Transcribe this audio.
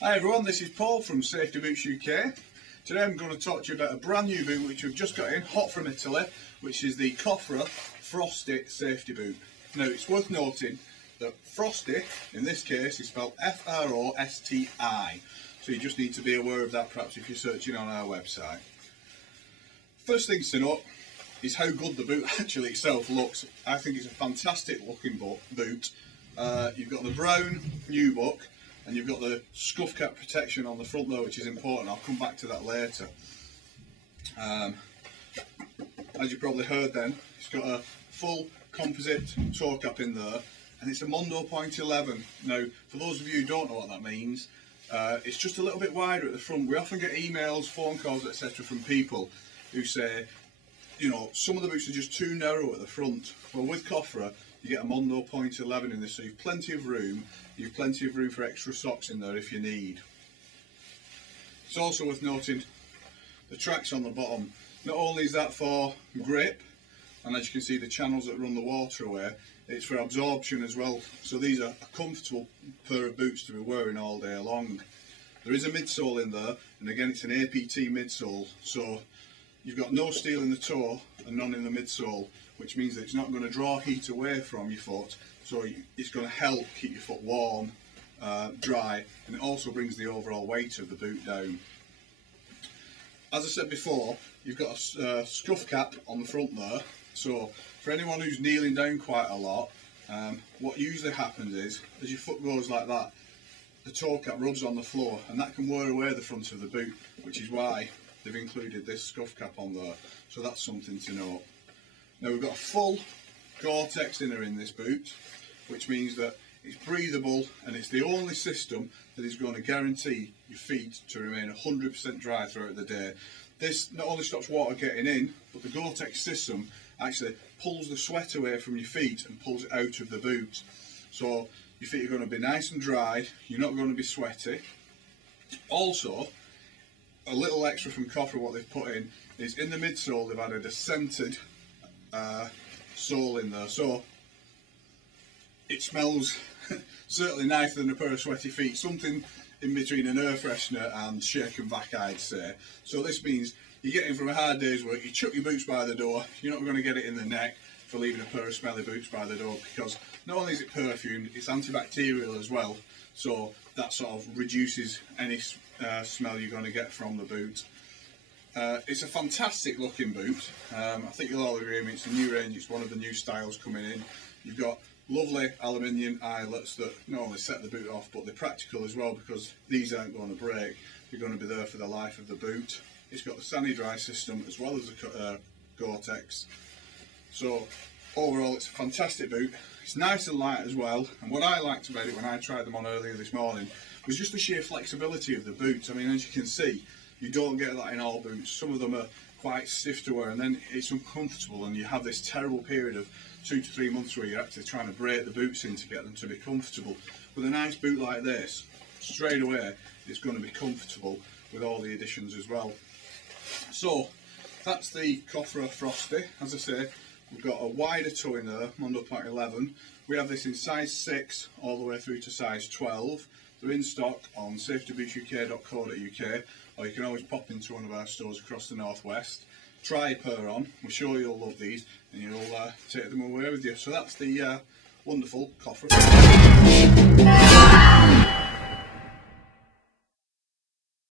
Hi everyone, this is Paul from Safety Boots UK. Today I'm going to talk to you about a brand new boot which we've just got in, hot from Italy, which is the Cofra Frosti safety boot. Now it's worth noting that Frosti, in this case, is spelled F-R-O-S-T-I, so you just need to be aware of that perhaps if you're searching on our website. First things to note is how good the boot actually itself looks. I think it's a fantastic looking boot. You've got the brown nubuck, and you've got the scuff cap protection on the front there, which is important. I'll come back to that later. As you probably heard then, it's got a full composite toe cap in there, and it's a Mondo .11. Now, for those of you who don't know what that means, it's just a little bit wider at the front. We often get emails, phone calls, etc. from people who say, you know, some of the boots are just too narrow at the front. Well, with Cofra, you get a Mondo .11 in this, so you've plenty of room. You've plenty of room for extra socks in there if you need. It's also worth noting the tracks on the bottom. Not only is that for grip, and as you can see the channels that run the water away, it's for absorption as well. So these are a comfortable pair of boots to be wearing all day long. There is a midsole in there, and again it's an APT midsole, so you've got no steel in the toe and none in the midsole, which means that it's not going to draw heat away from your foot, so it's going to help keep your foot warm, dry, and it also brings the overall weight of the boot down. As I said before, you've got a scuff cap on the front there, so for anyone who's kneeling down quite a lot, what usually happens is, as your foot goes like that, the toe cap rubs on the floor, and that can wear away the front of the boot, which is why they've included this scuff cap on there, so that's something to note. Now we've got a full Gore-Tex inner in this boot, which means that it's breathable, and it's the only system that is going to guarantee your feet to remain 100% dry throughout the day. This not only stops water getting in, but the Gore-Tex system actually pulls the sweat away from your feet and pulls it out of the boot. So your feet are going to be nice and dry, you're not going to be sweaty. Also, a little extra from Cofra, what they've put in is in the midsole they've added a scented sole in there, so it smells certainly nicer than a pair of sweaty feet, something in between an air freshener and shake and vac, I'd say. So this means you're getting from a hard day's work, you chuck your boots by the door, you're not going to get it in the neck for leaving a pair of smelly boots by the door, because not only is it perfumed, it's antibacterial as well, so that sort of reduces any smell you're going to get from the boot. It's a fantastic looking boot. I think you'll all agree, I mean, it's a new range, it's one of the new styles coming in. You've got lovely aluminium eyelets that not only set the boot off, but they're practical as well, because these aren't going to break, they're going to be there for the life of the boot. It's got the Sunny Dry system as well as the Gore-Tex. So overall it's a fantastic boot. It's nice and light as well, and what I liked about it when I tried them on earlier this morning was just the sheer flexibility of the boots. I mean, as you can see, you don't get that in all boots. Some of them are quite stiff to wear, and then it's uncomfortable, and you have this terrible period of 2 to 3 months where you're actually trying to break the boots in to get them to be comfortable. With a nice boot like this, straight away it's going to be comfortable with all the additions as well. So that's the Cofra Frosti. As I say, we've got a wider toe in there, Mondo .11. We have this in size 6 all the way through to size 12. They're in stock on safetybootsuk.co.uk, or you can always pop into one of our stores across the northwest. Try a pair on, we're sure you'll love these, and you'll take them away with you. So that's the wonderful Cofra Frosti.